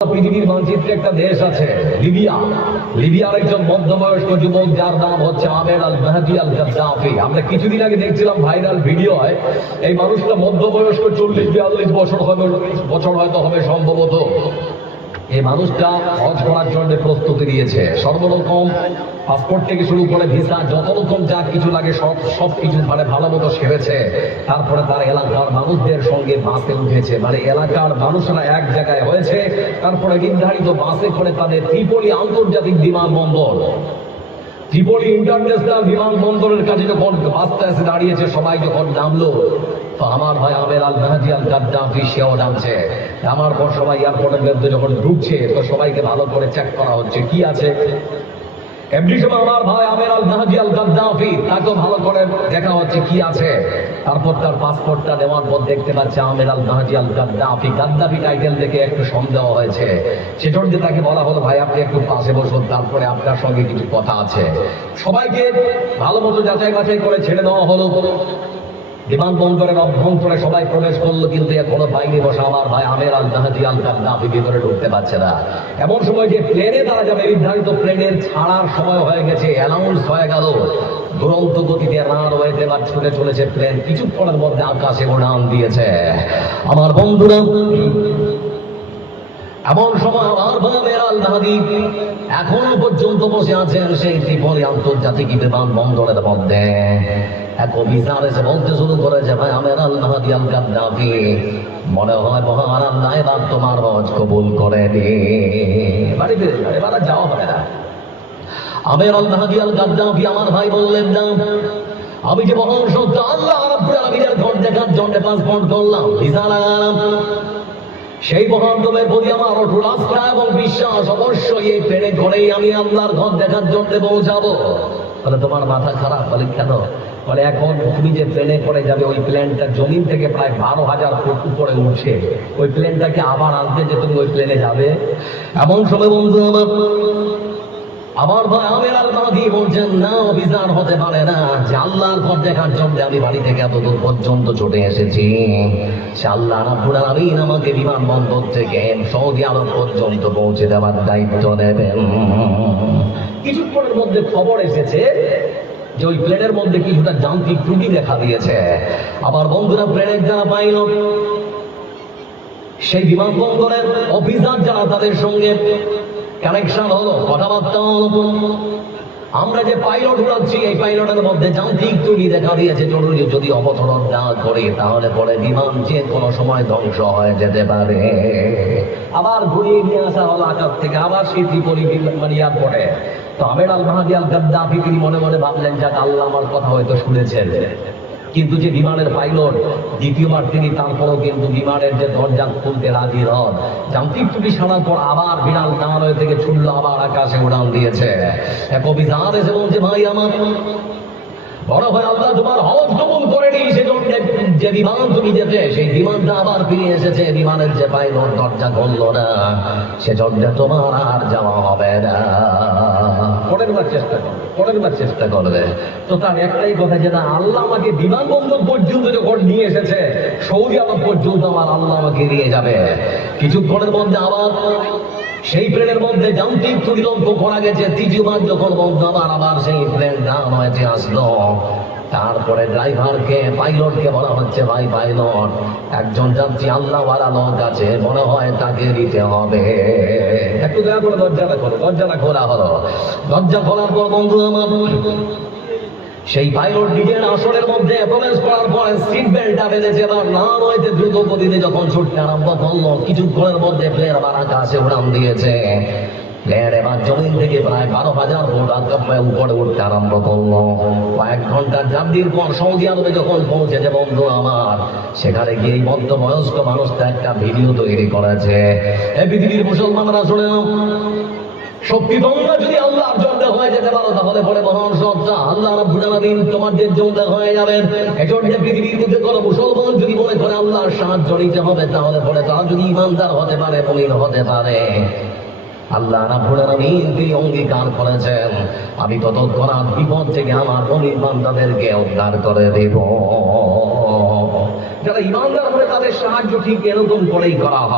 পৃথিবীর মানচিত্রে একটা দেশ আছে লিবিয়া। লিবিয়ার একজন মধ্যবয়স্ক যুবক যার নাম হচ্ছে আমের আল মাহদি আল গাদ্দাফি। আমরা কিছুদিন আগে দেখছিলাম ভাইরাল ভিডিও হয়, এই মানুষটা মধ্যবয়স্ক 40-42 বছর হয়তো হবে সম্ভবত। এই মানুষটা হজ করার জন্য প্রস্তুতি নিয়েছে, সর্বরকম পাসপোর্ট থেকে শুরু করে ভিসা যত রকম যা কিছু লাগে সব কিছু মানে ভালো মতো সেরেছে। তারপরে তার এলাকার মানুষদের সঙ্গে বাসে উঠেছে, মানে এলাকার মানুষরা এক জায়গায় হয়েছে। তারপরে নির্ধারিত বাসে করে তাদের ত্রিপলি আন্তর্জাতিক বিমানবন্দর, ত্রিপলি ইন্টারন্যাশনাল বিমানবন্দরের কাছে যখন বাসটা এসে দাঁড়িয়েছে, সবাই যখন নামলো, তো আমার ভাই আমের আল মাহদি আল গাদ্দাফি সেও নামছে। আমার পর সবাই এয়ারপোর্টের মধ্যে যখন ঢুকছে, তো সবাইকে ভালো করে চেক করা হচ্ছে কি আছে। এমনি সময় আমার ভাই আমের আল মাহদি আল গাদ্দাফি, তাকে ভালো করে দেখা হচ্ছে কি আছে। তারপর তার পাসপোর্টটা নেওয়ার পর দেখতে পাচ্ছে আমের আল মাহদি আল গাদ্দাফি। গাদ্দাফি টাইটেল দেখে একটু সন্দেহ হয়েছে, সেজন্য তাকে বলা হলো ভাই আপনি একটু পাশে বসুন, তারপরে আপনার সঙ্গে কিছু কথা আছে। সবাইকে ভালো মতো যাচাই বাছাই করে ছেড়ে দেওয়া হলো। বিমানবন্দরের অভ্যন্তরে সবাই প্রবেশ করলো, কিন্তু এখনো বাইরে বসা আমার ভাই আমের আল মাহদি আল গাদ্দাফি ভিতরে ঢুকতে পারছে না। এমন সময় যে প্লেনে তারা যাবে, নির্ধারিত প্লেনের ছাড়ার সময় হয়ে গেছে, অ্যানাউন্স হয়ে গেল। দুরন্ত গতিতে রানওয়েতে বা ছুটে চলেছে প্লেন, কিছুক্ষণের মধ্যে আকাশে উড়ান দিয়েছে। আমার বন্ধুরা, এমন সময় আমার ভাই আমের আল মাহদি এখনো পর্যন্ত বসে আছেন সেই ত্রিপলি আন্তর্জাতিক বিমানবন্দরের মধ্যে। এক অফিসার এসে বলতে শুরু করেছে, ভাই আমের আল মাহদি আল গাদ্দাফি, মনে হয় মহান আল্লাহ এবার তোমার হজ কবুল করে নি, বাড়িতে এবার যাওয়া হবে না। আমের আল মাহদি আল গাদ্দাফি আমার ভাই বললেন, না আমি যে মহান সত্য আল্লাহ রাব্বুল আলামিনের ঘর দেখার জন্য পাসপোর্ট করলাম, ভিসা লাগালাম, সেই মহানবের প্রতি আমার অটুট আস্থা এবং বিশ্বাস, অবশ্যই এই প্লেনে করেই আমি আল্লাহর ঘর দেখার জন্য পৌঁছাবো। বলে তোমার মাথা খারাপ? বলে কেন? বলে এখন তুমি যে প্লেনে করে যাবে, ওই প্লেনটা জমিন থেকে প্রায় 12,000 ফুট উপরে উঠছে, ওই প্লেনটাকে আবার আনতে যে তুমি ওই প্লেনে যাবে। এমন সময় বন্ধু আমার ভাই আমের আল মাহদি বলছেন, না অফিসার হতে পারে না, যে আল্লাহর ঘর দেখার জন্য আমি বাড়ি থেকে এত দূর পর্যন্ত ছুটে এসেছি, সে আল্লাহ রাব্বুল আলামিন আমাকে বিমানবন্দর থেকে সৌদি আরব পর্যন্ত পৌঁছে দেওয়ার দায়িত্ব নেবেন। কিছুক্ষণের মধ্যে খবর এসেছে যে ওই প্লেনের মধ্যে কিছুটা যান্ত্রিক ত্রুটি দেখা দিয়েছে। আমার বন্ধুরা, প্লেনের যারা পাইলট, সেই বিমানবন্দরের অফিসার যারা, তাদের সঙ্গে কানেকশন হলো, কথাবার্তা হলো। আমরা যে পাইলট উড়াচ্ছি, এই পাইলটের মধ্যে যান্ত্রিক ত্রুটি দেখা দিয়েছে, জরুরি যদি অবতরণ না করি তাহলে পরে বিমান যে কোনো সময় ধ্বংস হয়ে যেতে পারে। আবার ঘুরিয়ে নিয়ে আসা হলো আকাশ থেকে, আবার সেই ত্রিপলি এয়ারপোর্টে। তো আমের আল মাহদি আল গাদ্দাফি তিনি মনে মনে ভাবলেন, যাক আল্লাহ আমার কথা হয়তো শুনেছেন। কিন্তু যে বিমানের পাইলট, দ্বিতীয়বার তিনি তারপরও কিন্তু বিমানের যে দরজা খুলতে রাজি হন। যান্ত্রিক ত্রুটি সারার পর আবার বিড়াল টাওয়ার থেকে ছুটলো, আবার আকাশে উড়ান দিয়েছে। এক অফিসার এসে বলছে, ভাই আমার বড় ভাই আল্লাহ তোমার হজ কবুল করে নি, সেজন্য যে বিমান তুমি যেতে, সেই বিমানটা আবার ফিরে এসেছে। বিমানের যে পাইলট দরজা খুললো না, সেজন্য তোমার আর যাওয়া হবে না, পরের বার চেষ্টা করবে। তো তার একটাই কথা, যে না আল্লাহ আমাকে বিমানবন্দর পর্যন্ত যখন নিয়ে এসেছে, সৌদি আরব পর্যন্ত আমার আল্লাহ আমাকে নিয়ে যাবে। কিছুক্ষণের মধ্যে আবার সেই প্লেনের মধ্যে যান্ত্রিক ত্রুটি লক্ষ্য করা গেছে। তৃতীয়বার যখন বন্ধ আবার সেই প্লেন ডাউন হয়েছে আসলো, তারপরে ড্রাইভারকে, পাইলটকে বলা হচ্ছে, ভাই পাইলট, একজন যাত্রী আল্লাহওয়ালা লোক আছে, মনে হয় তাকে নিতে হবে, একটু দয়া করে দরজাটা খোলো। দরজাটা খোলা হলো। দরজা খোলার পর বন্ধু আমার সেই পাইলট নিজের আসনের মধ্যে প্রবেশ করার পর সিট বেল্টটা বেঁধেছে, এবার নাম হইতে দ্রুত গতিতে যখন ছুটতে আরম্ভ করলো, কিছুক্ষণের মধ্যে প্লেন আবার আকাশে উড়ান দিয়েছে। প্লেন এবার জমিন থেকে প্রায় 12,000 ফুট উপরে উঠতে আরম্ভ করলো। কয়েক ঘন্টার যাত্রীর পর সৌদি আরবে যখন পৌঁছেছে বন্ধু আমার, সেখানে গিয়ে এই মধ্যবয়স্ক মানুষটা একটা ভিডিও তৈরি করেছে। এই পৃথিবীর মুসলমানরা শুনে সত্যি তোমরা যদি আল্লাহর জন্য হয়ে যেতে পারো, তাহলে পরে মহান সত্তা আল্লাহ রাব্বুল আলামিন তোমাদের জন্য হয়ে যাবেন। এজন্য পৃথিবীর মধ্যে কোনো মুসলমান যদি মনে করে আল্লাহর সাহায্য নিতে হবে, তাহলে পরে তারা যদি ইমানদার হতে পারে, মুমিন হতে পারে, আল্লাহ রাব্বুল আলামিন তিনি অঙ্গীকার করেছেন, আমি তৎক্ষণাৎ বিপদ থেকে আমার মুমিন বান্দাদেরকে উদ্ধার করে দেব। যারা ইমানদার হবে তাদের সাহায্য ঠিক এরকম করেই করা হয়।